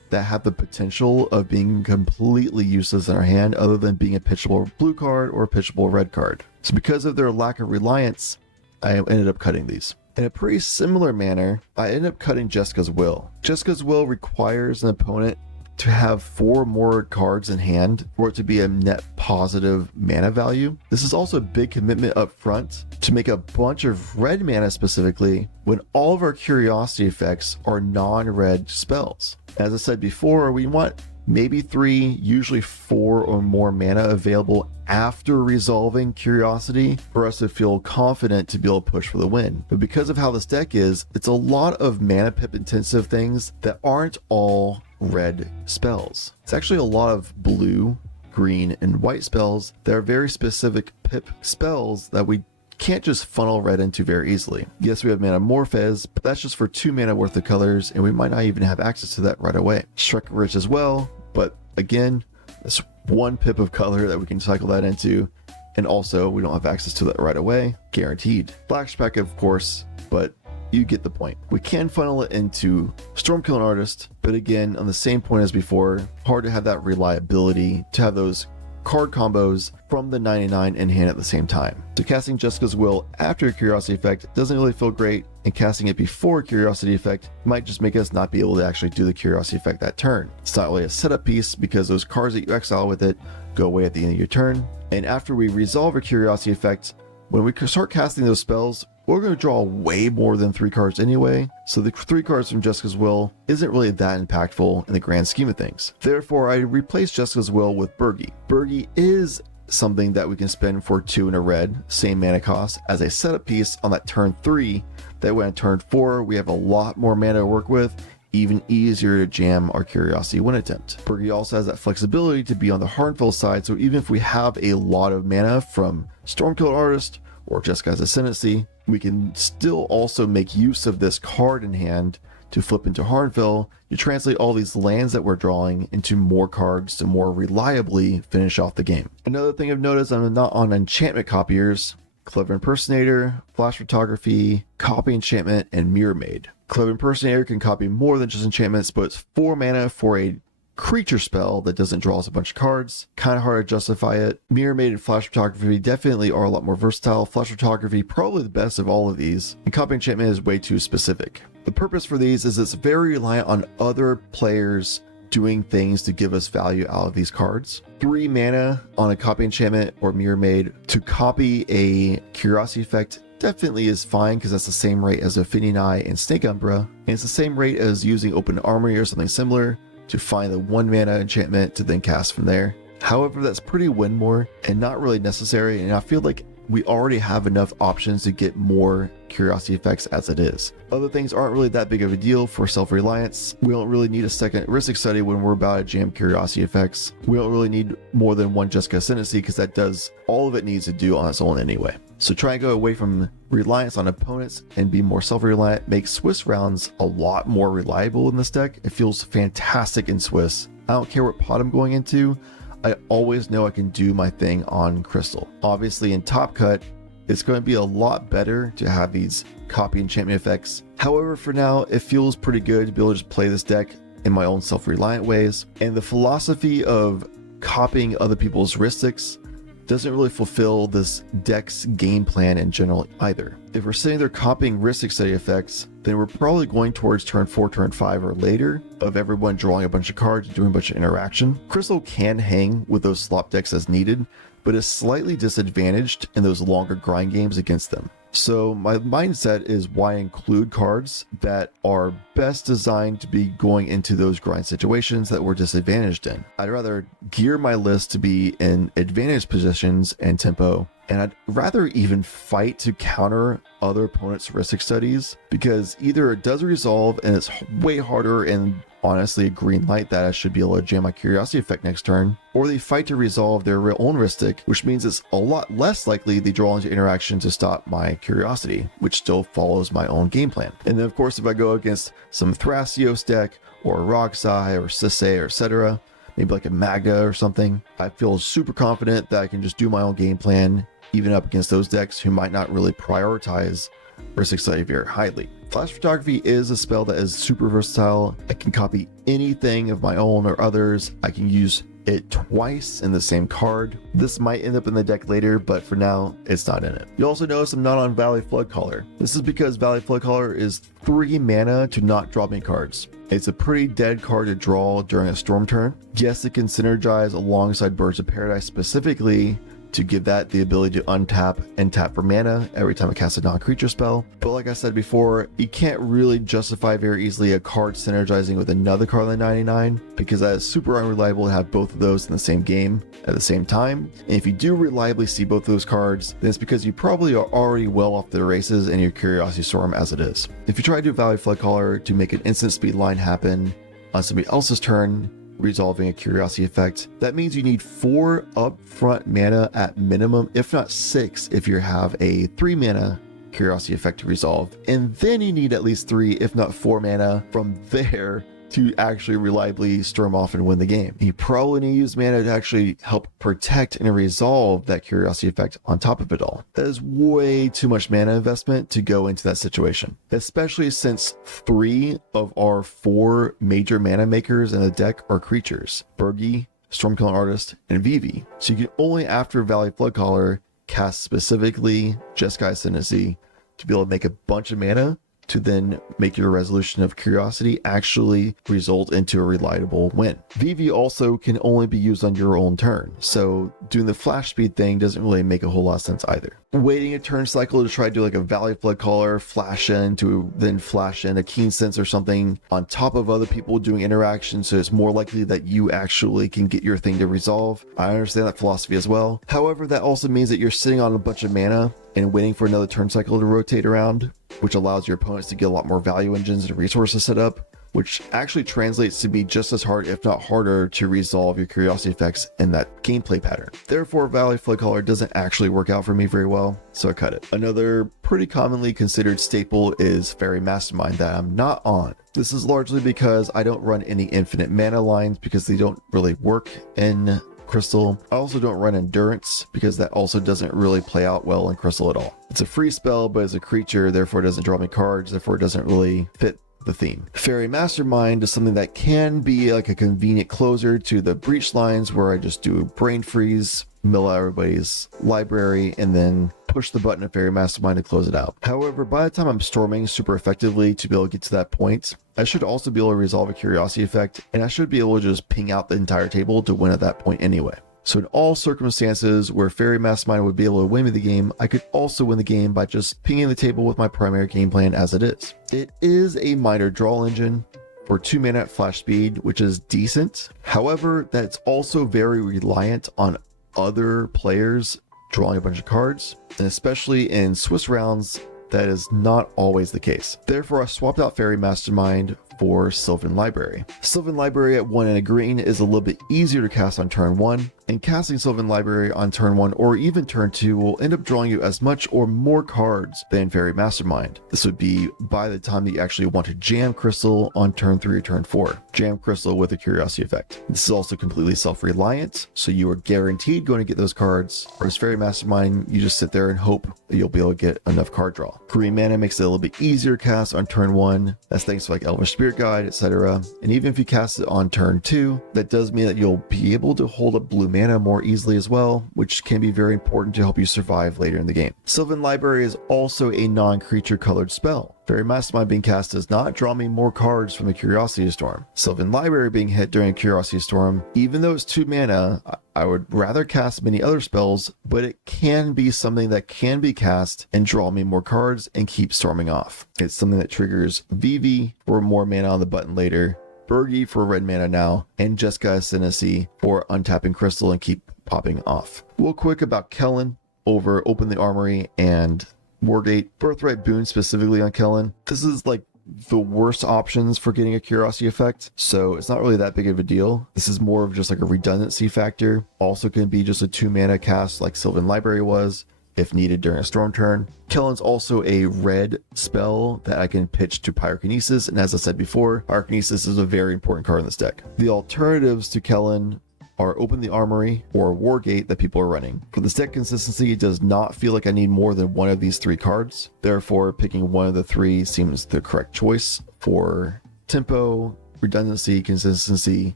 that have the potential of being completely useless in our hand other than being a pitchable blue card or a pitchable red card. So because of their lack of reliance, I ended up cutting these. In a pretty similar manner, I ended up cutting Jessica's Will. Jessica's Will requires an opponent to have 4 more cards in hand for it to be a net positive mana value. This is also a big commitment up front to make a bunch of red mana specifically when all of our Curiosity effects are non-red spells. As I said before, we want maybe 3, usually 4 or more mana available after resolving Curiosity for us to feel confident to be able to push for the win. But because of how this deck is, it's a lot of mana pip intensive things that aren't all red spells. It's actually a lot of blue, green, and white spells that are very specific pip spells that we can't just funnel red into very easily. Yes, we have Mana Morphez, but that's just for 2 mana worth of colors, and we might not even have access to that right away. Shrek Rich as well, but again, that's 1 pip of color that we can cycle that into, and also we don't have access to that right away, guaranteed. Black Spec, of course, but you get the point. We can funnel it into Stormkilling Artist, but again, on the same point as before, hard to have that reliability, to have those card combos from the 99 in hand at the same time. So casting Jessica's Will after a Curiosity effect doesn't really feel great, and casting it before a Curiosity effect might just make us not be able to actually do the Curiosity effect that turn. It's not really a setup piece because those cards that you exile with it go away at the end of your turn. And after we resolve a Curiosity effect, when we start casting those spells, we're going to draw way more than 3 cards anyway, so the 3 cards from Jessica's Will isn't really that impactful in the grand scheme of things. Therefore, I replaced Jessica's Will with Birgi. Birgi is something that we can spend for 2 in a red, same mana cost, as a setup piece on that turn 3, that way on turn 4 we have a lot more mana to work with, even easier to jam our Curiosity win attempt. Birgi also has that flexibility to be on the Harnfell side, so even if we have a lot of mana from Stormkiller Artist or Jessica's Ascendancy, we can still also make use of this card in hand to flip into Harnfell to translate all these lands that we're drawing into more cards to more reliably finish off the game. Another thing I've noticed, I'm not on enchantment copiers. Clever Impersonator, Flash Photography, Copy Enchantment, and Mirror Maid. Clever Impersonator can copy more than just enchantments, but it's 4 mana for a creature spell that doesn't draw us a bunch of cards. Kind of hard to justify it. Mirror Maid and Flash Photography definitely are a lot more versatile. Flash Photography probably the best of all of these, and Copy Enchantment is way too specific. The purpose for these is it's very reliant on other players doing things to give us value out of these cards. 3 mana on a Copy Enchantment or Mirror Maid to copy a Curiosity effect definitely is fine because that's the same rate as Affinity Eye and Snake Umbra, and it's the same rate as using Open Armory or something similar to find the 1 mana enchantment to then cast from there. However, that's pretty win more and not really necessary, and I feel like we already have enough options to get more Curiosity effects as it is. Other things aren't really that big of a deal for self-reliance. We don't really need a second heuristic study when we're about to jam Curiosity effects. We don't really need more than 1 Jessica Ascendancy because that does all of it needs to do on its own anyway. So try and go away from reliance on opponents and be more self-reliant. Make Swiss rounds a lot more reliable in this deck. It feels fantastic in Swiss. I don't care what pot I'm going into. I always know I can do my thing on Crystal. Obviously in Top Cut, it's going to be a lot better to have these copy enchantment effects. However, for now, it feels pretty good to be able to just play this deck in my own self-reliant ways. And the philosophy of copying other people's heuristics doesn't really fulfill this deck's game plan in general either. If we're sitting there copying heuristic study effects, then we're probably going towards turn 4, turn 5 or later of everyone drawing a bunch of cards and doing a bunch of interaction. Crystal can hang with those slop decks as needed, but is slightly disadvantaged in those longer grind games against them. So my mindset is why include cards that are best designed to be going into those grind situations that we're disadvantaged in. I'd rather gear my list to be in advantage positions and tempo, and I'd rather even fight to counter other opponents' heuristic studies, because either it does resolve and it's way harder and honestly a green light that I should be able to jam my Curiosity effect next turn, or they fight to resolve their own heuristic, which means it's a lot less likely they draw into interaction to stop my Curiosity, which still follows my own game plan. And then of course if I go against some Thrasios deck or Roxai or Sisay or etc., maybe like a Magda or something, I feel super confident that I can just do my own game plan even up against those decks who might not really prioritize heuristic study very highly. Flash Photography is a spell that is super versatile. I can copy anything of my own or others. I can use it twice in the same card. This might end up in the deck later, but for now, it's not in it. You also notice I'm not on Valley Floodcaller. This is because Valley Floodcaller is 3 mana to not draw me cards. It's a pretty dead card to draw during a storm turn. Yes, it can synergize alongside Birds of Paradise specifically to give that the ability to untap and tap for mana every time I cast a non-creature spell. But like I said before, you can't really justify very easily a card synergizing with another card in the 99 because that is super unreliable to have both of those in the same game at the same time. And if you do reliably see both of those cards, then it's because you probably are already well off the races in your Curiosity Storm as it is. If you try to do Valley Floodcaller to make an instant speed line happen on somebody else's turn, resolving a Curiosity effect, that means you need 4 upfront mana at minimum, if not 6 if you have a 3 mana Curiosity effect to resolve, and then you need at least 3 if not 4 mana from there to actually reliably storm off and win the game. You probably need to use mana to actually help protect and resolve that Curiosity effect on top of it all. That is way too much mana investment to go into that situation, especially since 3 of our 4 major mana makers in the deck are creatures: Birgi, Stormkilling Artist, and Vivv. So you can only, after Valley Floodcaller, cast specifically Jeskai Ascendancy to be able to make a bunch of mana to then make your Resolution of Curiosity actually result into a reliable win. Vivv also can only be used on your own turn, so doing the flash speed thing doesn't really make a whole lot of sense either. Waiting a turn cycle to try to do like a Valley Floodcaller, flash in to then flash in a Keen Sense or something on top of other people doing interactions, so it's more likely that you actually can get your thing to resolve. I understand that philosophy as well. However, that also means that you're sitting on a bunch of mana and waiting for another turn cycle to rotate around, which allows your opponents to get a lot more value engines and resources set up, which actually translates to be just as hard, if not harder, to resolve your curiosity effects in that gameplay pattern. Therefore, Valley Floodcaller doesn't actually work out for me very well, so I cut it. Another pretty commonly considered staple is Fairy Mastermind that I'm not on. This is largely because I don't run any infinite mana lines because they don't really work in Crystal. I also don't run Endurance because that also doesn't really play out well in Crystal at all. It's a free spell, but as a creature, therefore it doesn't draw me cards, therefore it doesn't really fit the theme. Fairy Mastermind is something that can be like a convenient closer to the Breach lines where I just do Brain Freeze, mill out everybody's library, and then push the button of Fairy Mastermind to close it out. However, by the time I'm storming super effectively to be able to get to that point, I should also be able to resolve a curiosity effect, and I should be able to just ping out the entire table to win at that point anyway. So in all circumstances where Fairy Mastermind would be able to win me the game, I could also win the game by just pinging the table with my primary game plan as it is. It is a minor draw engine for 2 mana at flash speed, which is decent. However, that's also very reliant on other players drawing a bunch of cards, and especially in Swiss rounds, that is not always the case. Therefore, I swapped out Fairy Mastermind for Sylvan Library. Sylvan Library at 1 and a green is a little bit easier to cast on turn 1, and casting Sylvan Library on turn 1 or even turn 2 will end up drawing you as much or more cards than Fairy Mastermind. This would be by the time that you actually want to jam Crystal on turn 3 or turn 4. Jam Crystal with a Curiosity effect. This is also completely self-reliant, so you are guaranteed going to get those cards, whereas Fairy Mastermind, you just sit there and hope that you'll be able to get enough card draw. Green mana makes it a little bit easier to cast on turn 1. That's thanks to like Elvish Spirit Guide, etc. And even if you cast it on turn 2, that does mean that you'll be able to hold up blue mana more easily as well, which can be very important to help you survive later in the game. Sylvan Library is also a non-creature colored spell. Fairy Mastermind being cast does not draw me more cards from a Curiosity Storm. Sylvan Library being hit during a Curiosity Storm, even though it's 2 mana, I would rather cast many other spells, but it can be something that can be cast and draw me more cards and keep storming off. It's something that triggers Vivv for more mana on the button later, Birgi for red mana now, and Jeskai Ascendancy for untapping Crystal and keep popping off. Real quick about Kellen over Open the Armory and Wargate. Birthright Boon specifically on Kellen. This is like the worst options for getting a Curiosity effect, so it's not really that big of a deal. This is more of just like a redundancy factor. Also can be just a 2 mana cast like Sylvan Library was, if needed during a storm turn. Kellen's also a red spell that I can pitch to Pyrokinesis, and as I said before, Pyrokinesis is a very important card in this deck. The alternatives to Kellen are Open the Armory or Wargate that people are running. For this deck consistency, it does not feel like I need more than one of these 3 cards. Therefore, picking one of the 3 seems the correct choice for tempo, redundancy, consistency,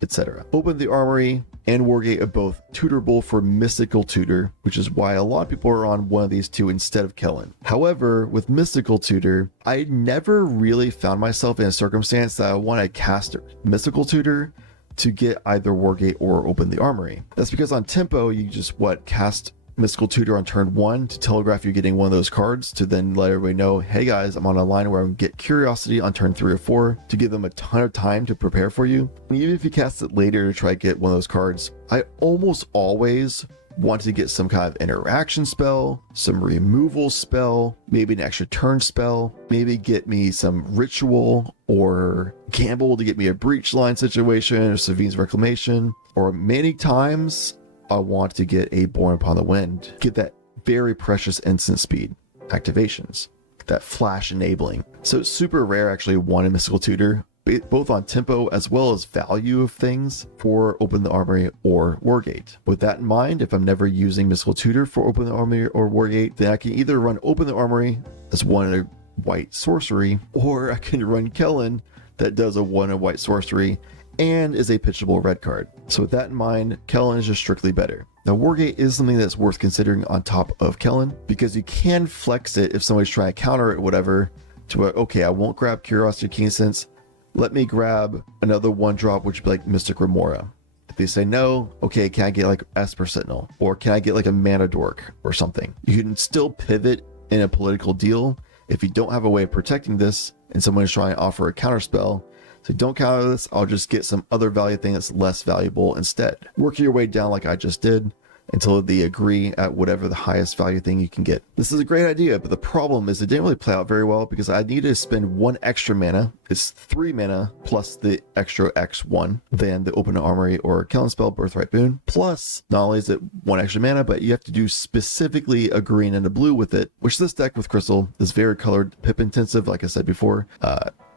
etc. Open the Armory and Wargate are both tutorable for Mystical Tutor, which is why a lot of people are on one of these 2 instead of Kellen. However, with Mystical Tutor, I never really found myself in a circumstance that I want to cast Mystical Tutor to get either Wargate or Open the Armory. That's because on tempo, you just cast Mystical Tutor on turn 1 to telegraph you getting one of those cards to then let everybody know, hey guys, I'm on a line where I can get Curiosity on turn 3 or 4 to give them a ton of time to prepare for you. And even if you cast it later to try to get one of those cards, I almost always want to get some kind of interaction spell, some removal spell, maybe an extra turn spell, maybe get me some ritual or gamble to get me a breach line situation or Savine's Reclamation, or many times I want to get a Born Upon the Wind, get that very precious instant speed activations, that flash enabling. So it's super rare actually one in Mystical Tutor, both on tempo as well as value of things for Open the Armory or Wargate. With that in mind, if I'm never using Mystical Tutor for Open the Armory or Wargate, then I can either run Open the Armory as 1 white sorcery, or I can run Kellen that does a 1 white sorcery and is a pitchable red card. So with that in mind, Kellen is just strictly better. Now Wargate is something that's worth considering on top of Kellen, because you can flex it if somebody's trying to counter it or whatever, to okay, I won't grab Curiosity Keen Sense, let me grab another 1-drop, which would be like Mystic Remora. If they say no, okay, can I get like Esper Sentinel? Or can I get like a Mana Dork or something? You can still pivot in a political deal if you don't have a way of protecting this and someone is trying to offer a counter spell. So don't counter this, I'll just get some other value thing that's less valuable instead. Work your way down like I just did until they agree at whatever the highest value thing you can get. This is a great idea, but the problem is it didn't really play out very well because I needed to spend 1 extra mana. It's 3 mana plus the extra X1 than the Open Armory or Kellen spell Birthright Boon. Plus, not only is it 1 extra mana, but you have to do specifically a green and a blue with it, which this deck with Crystal is very colored pip intensive, like I said before.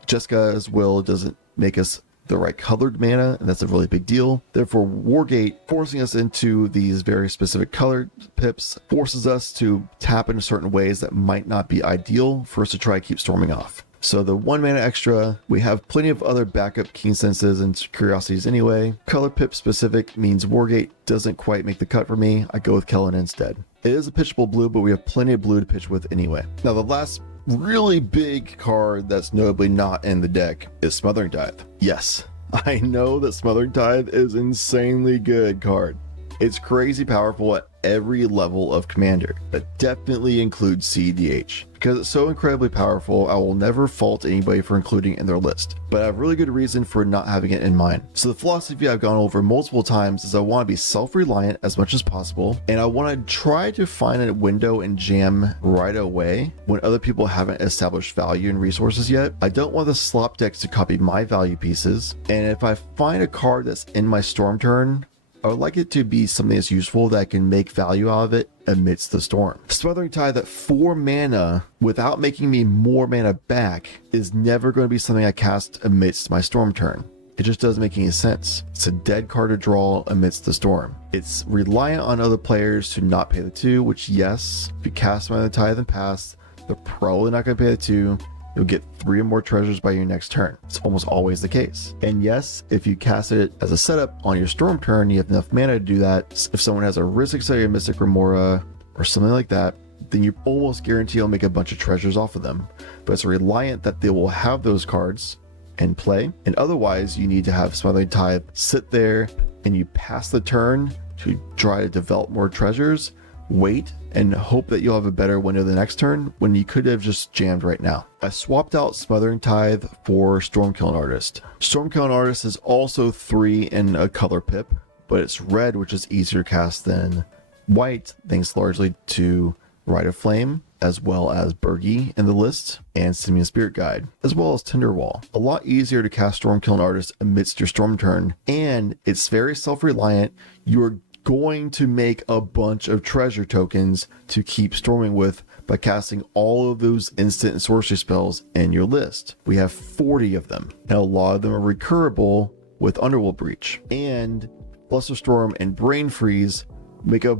Jessica's Will doesn't make us the right colored mana, and that's a really big deal. Therefore, Wargate forcing us into these very specific colored pips forces us to tap in certain ways that might not be ideal for us to try to keep storming off. So the 1 mana extra, we have plenty of other backup Keen Senses and Curiosities anyway. Color pip specific means Wargate doesn't quite make the cut for me. I go with Kellen instead. It is a pitchable blue, but we have plenty of blue to pitch with anyway. Now the last really big card that's notably not in the deck is Smothering Tithe. Yes, I know that Smothering Tithe is insanely good card. It's crazy powerful at every level of commander. That definitely includes cEDH. Because it's so incredibly powerful, I will never fault anybody for including it in their list. But I have really good reason for not having it in mind. So the philosophy I've gone over multiple times is I want to be self-reliant as much as possible, and I want to try to find a window and jam right away when other people haven't established value and resources yet. I don't want the slop decks to copy my value pieces, and if I find a card that's in my storm turn, I would like it to be something that's useful that I can make value out of it amidst the storm. Smothering Tithe at 4 mana without making me more mana back is never going to be something I cast amidst my storm turn. It just doesn't make any sense. It's a dead card to draw amidst the storm. It's reliant on other players to not pay the 2, which yes, if you cast Smothering Tithe and pass, they're probably not going to pay the 2. You'll get 3 or more treasures by your next turn. It's almost always the case. And yes, if you cast it as a setup on your storm turn, you have enough mana to do that. If someone has a Risk Accelerated Mystic Remora or something like that, then you almost guarantee you'll make a bunch of treasures off of them. But it's reliant that they will have those cards in play. And otherwise, you need to have Smothering Tithe sit there and you pass the turn to try to develop more treasures, wait, and hope that you'll have a better window the next turn when you could have just jammed right now. I swapped out Smothering Tithe for Stormkiln Artist. Stormkiln Artist is also 3 in a color pip, but it's red, which is easier to cast than white, thanks largely to Rite of Flame, as well as Bergie in the list, and Simian Spirit Guide, as well as Tinderwall. A lot easier to cast Stormkiln Artist amidst your storm turn, and it's very self-reliant. You're going to make a bunch of treasure tokens to keep storming with by casting all of those instant and sorcery spells in your list. We have 40 of them, and a lot of them are recurable with Underworld Breach. And Flusterstorm and Brain Freeze make a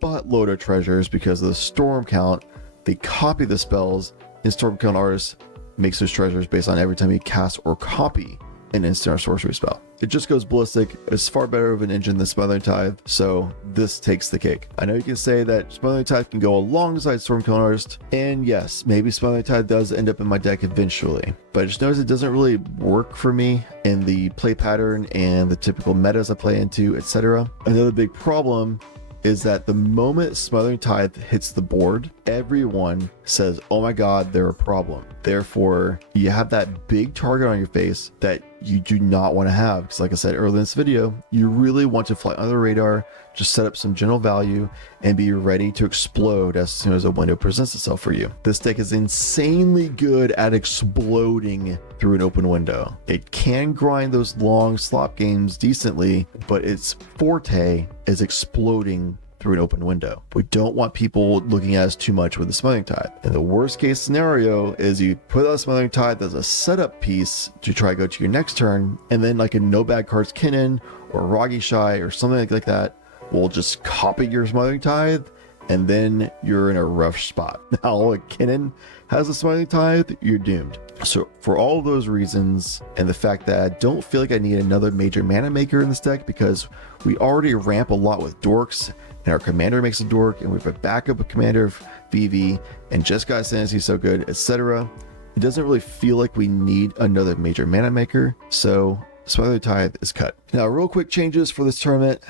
buttload of treasures because of the storm count. They copy the spells, and Stormkiln Artist makes those treasures based on every time you cast or copy an instant or sorcery spell. It just goes ballistic. It's far better of an engine than Smothering Tithe, so this takes the cake. I know you can say that Smothering Tithe can go alongside Stormkiln Artist, and yes, maybe Smothering Tithe does end up in my deck eventually, but I just noticed it doesn't really work for me in the play pattern and the typical metas I play into, etc. Another big problem is that the moment Smothering Tithe hits the board, everyone says, oh my god, they're a problem. Therefore, you have that big target on your face that you do not want to have. Because like I said earlier in this video, you really want to fly under the radar, just set up some general value, and be ready to explode as soon as a window presents itself for you. This deck is insanely good at exploding through an open window. It can grind those long slop games decently, but its forte is exploding through an open window. We don't want people looking at us too much with the Smothering Tithe. And the worst case scenario is you put out Smothering Tithe as a setup piece to try to go to your next turn, and then like a No Bad Cards Kinnan or Roggy Shy or something like that will just copy your Smothering Tithe and then you're in a rough spot. Now, if Kennen has a Smothering Tithe, you're doomed. So for all of those reasons, and the fact that I don't feel like I need another major mana maker in this deck, because we already ramp a lot with dorks, and our commander makes a dork, and we have a backup commander of Vivv, and just got Ascendancy so good, etc. It doesn't really feel like we need another major mana maker, so Smothering Tithe is cut. Now, real quick changes for this tournament.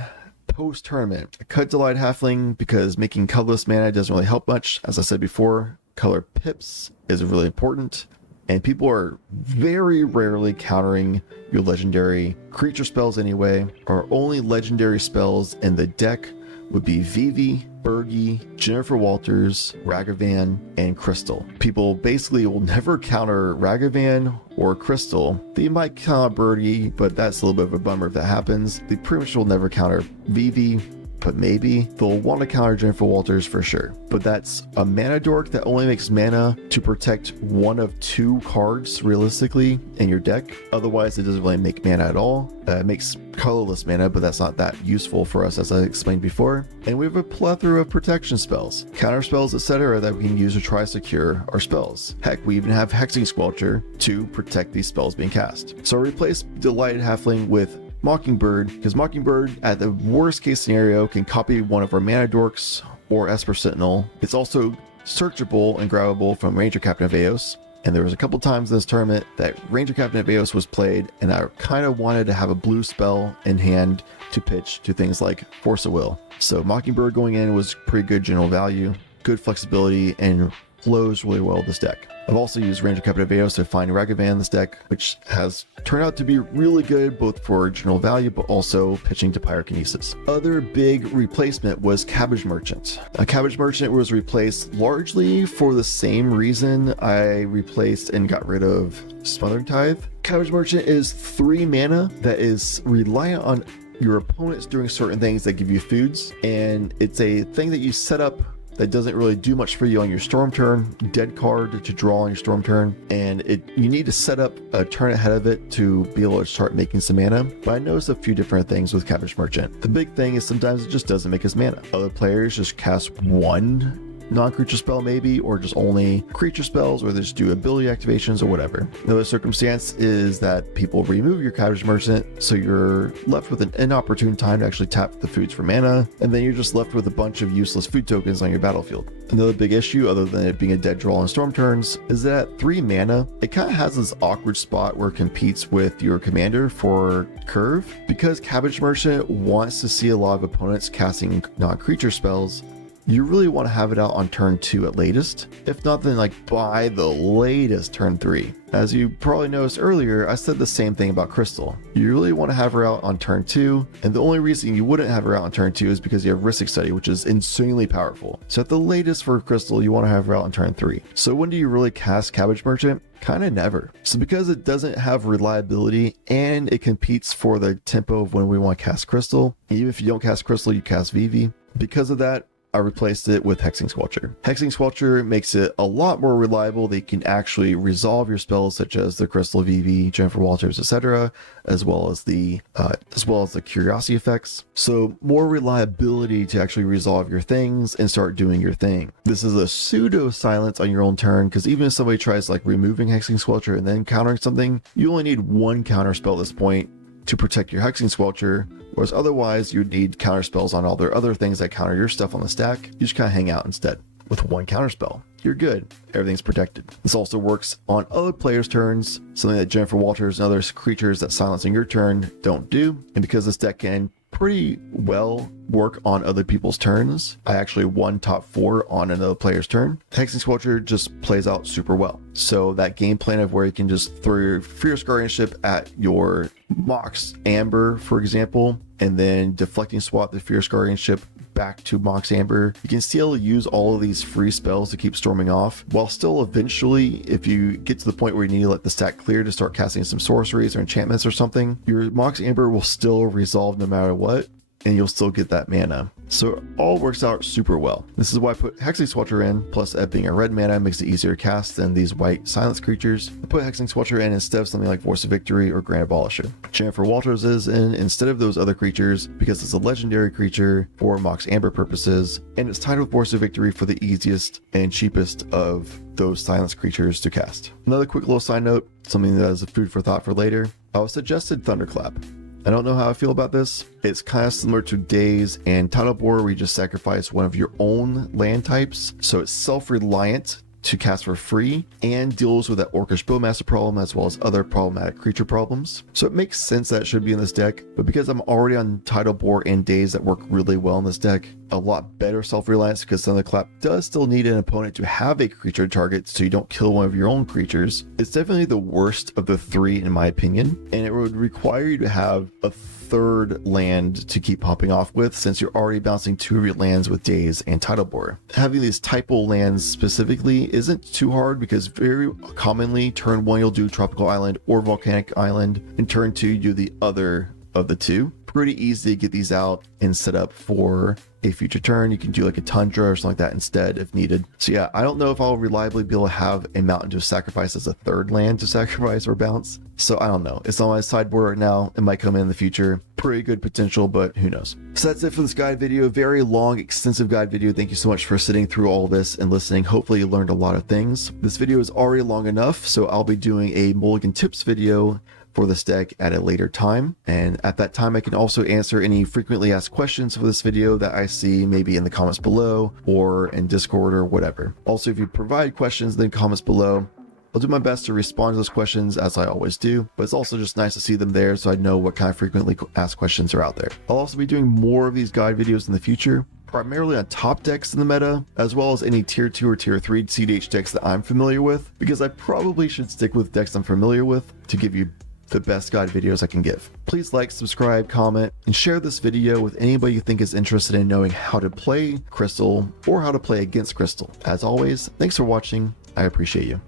Post-tournament, I cut Delight Halfling because making colorless mana doesn't really help much. As I said before, color pips is really important, and people are very rarely countering your legendary creature spells anyway. Our only legendary spells in the deck would be Vivv, Bergie, Jennifer Walters, Ragavan, and Crystal. People basically will never counter Ragavan or Crystal. They might counter Bergie, but that's a little bit of a bummer if that happens. They pretty much will never counter Vivv, but maybe they'll want to counter Jennifer Walters for sure. But that's a mana dork that only makes mana to protect one of two cards realistically in your deck. Otherwise, it doesn't really make mana at all. It makes colorless mana, but that's not that useful for us, as I explained before. And we have a plethora of protection spells, counter spells, etc. that we can use to try to secure our spells. Heck, we even have Hexing Squelcher to protect these spells being cast. So replace Delighted Halfling with Mockingbird, because Mockingbird at the worst case scenario can copy one of our mana dorks or Esper Sentinel. It's also searchable and grabbable from Ranger Captain of Eos. And there was a couple times in this tournament that Ranger Captain of Eos was played, and I kind of wanted to have a blue spell in hand to pitch to things like Force of Will. So Mockingbird going in was pretty good general value, good flexibility, and flows really well with this deck. I've also used Ranger Captain of Eos to find Ragavan in this deck, which has turned out to be really good both for general value but also pitching to Pyrokinesis. Other big replacement was Cabbage Merchant. Cabbage Merchant was replaced largely for the same reason I replaced and got rid of Smothering Tithe. Cabbage Merchant is 3 mana that is reliant on your opponents doing certain things that give you foods, and it's a thing that you set up that doesn't really do much for you on your storm turn, dead card to draw on your storm turn, and you need to set up a turn ahead of it to be able to start making some mana. But I noticed a few different things with Cabbage Merchant. The big thing is sometimes it just doesn't make us mana. Other players just cast one non-creature spell maybe, or just only creature spells, or they just do ability activations or whatever. Another circumstance is that people remove your Cabbage Merchant, so you're left with an inopportune time to actually tap the foods for mana, and then you're just left with a bunch of useless food tokens on your battlefield. Another big issue, other than it being a dead draw on storm turns, is that at 3 mana, it kind of has this awkward spot where it competes with your commander for curve. Because Cabbage Merchant wants to see a lot of opponents casting non-creature spells, you really want to have it out on turn 2 at latest. If not, then like by the latest turn 3. As you probably noticed earlier, I said the same thing about Crystal. You really want to have her out on turn 2, and the only reason you wouldn't have her out on turn 2 is because you have Rhystic Study, which is insanely powerful. So at the latest for Crystal, you want to have her out on turn 3. So when do you really cast Cabbage Merchant? Kind of never. So because it doesn't have reliability and it competes for the tempo of when we want to cast Crystal, even if you don't cast Crystal, you cast Vivv. Because of that, I replaced it with Hexing Squelcher. Hexing Squelcher makes it a lot more reliable. They can actually resolve your spells such as the Crystal, Vivv, Jennifer Walters, etc., as well as the Curiosity effects. So more reliability to actually resolve your things and start doing your thing. This is a pseudo silence on your own turn, because even if somebody tries like removing Hexing Squelcher and then countering something, you only need one counter spell at this point to protect your Hexing Squelcher, whereas otherwise you'd need counter spells on all their other things that counter your stuff on the stack. You just kind of hang out instead. With one counter spell, you're good. Everything's protected. This also works on other players' turns, something that Jennifer Walters and other creatures that silence on your turn don't do. And because this deck can pretty well work on other people's turns, I actually won top 4 on another player's turn. Hexing Squelcher just plays out super well. So that game plan of where you can just throw your Fierce Guardianship at your Mox Amber, for example, and then deflecting swap the Fierce Guardianship back to Mox Amber, you can still use all of these free spells to keep storming off, while still eventually, if you get to the point where you need to let the stack clear to start casting some sorceries or enchantments or something, your Mox Amber will still resolve no matter what. and you'll still get that mana. So it all works out super well. This is why I put Hexing Swelter in, plus it being a red mana makes it easier to cast than these white silence creatures. I put Hexing Swelter in instead of something like Voice of Victory or Grand Abolisher. Chant for Walters is in instead of those other creatures because it's a legendary creature for Mox Amber purposes, and it's tied with Voice of Victory for the easiest and cheapest of those silence creatures to cast. Another quick little side note, something that is a food for thought for later. I was suggested Thunderclap. I don't know how I feel about this. It's kind of similar to Daze and Tidal Bore where you just sacrifice one of your own land types. So it's self-reliant to cast for free and deals with that Orcish Bowmaster problem as well as other problematic creature problems. So it makes sense that it should be in this deck, but because I'm already on Tidal Bore and Daze that work really well in this deck, a lot better self-reliance because Thunderclap does still need an opponent to have a creature target so you don't kill one of your own creatures. It's definitely the worst of the three in my opinion, and it would require you to have a third land to keep popping off with since you're already bouncing two of your lands with Daze and Tidal Bore. Having these typo lands specifically isn't too hard because very commonly turn 1 you'll do Tropical Island or Volcanic Island, and turn 2 you do the other of the two. Pretty easy to get these out and set up for a future turn. You can do like a Tundra or something like that instead if needed. So yeah, I don't know if I'll reliably be able to have a mountain to sacrifice as a third land to sacrifice or bounce. So I don't know. It's on my sideboard right now. It might come in the future. Pretty good potential, but who knows. So that's it for this guide video. Very long, extensive guide video. Thank you so much for sitting through all this and listening. Hopefully you learned a lot of things. This video is already long enough, so I'll be doing a mulligan tips video for this deck at a later time, and at that time I can also answer any frequently asked questions for this video that I see maybe in the comments below or in Discord or whatever. Also, if you provide questions in the comments below, I'll do my best to respond to those questions as I always do, but it's also just nice to see them there so I know what kind of frequently asked questions are out there. I'll also be doing more of these guide videos in the future, primarily on top decks in the meta, as well as any tier 2 or tier 3 cEDH decks that I'm familiar with, because I probably should stick with decks I'm familiar with to give you the best guide videos I can give. Please like, subscribe, comment, and share this video with anybody you think is interested in knowing how to play Crystal or how to play against Crystal. As always, thanks for watching. I appreciate you.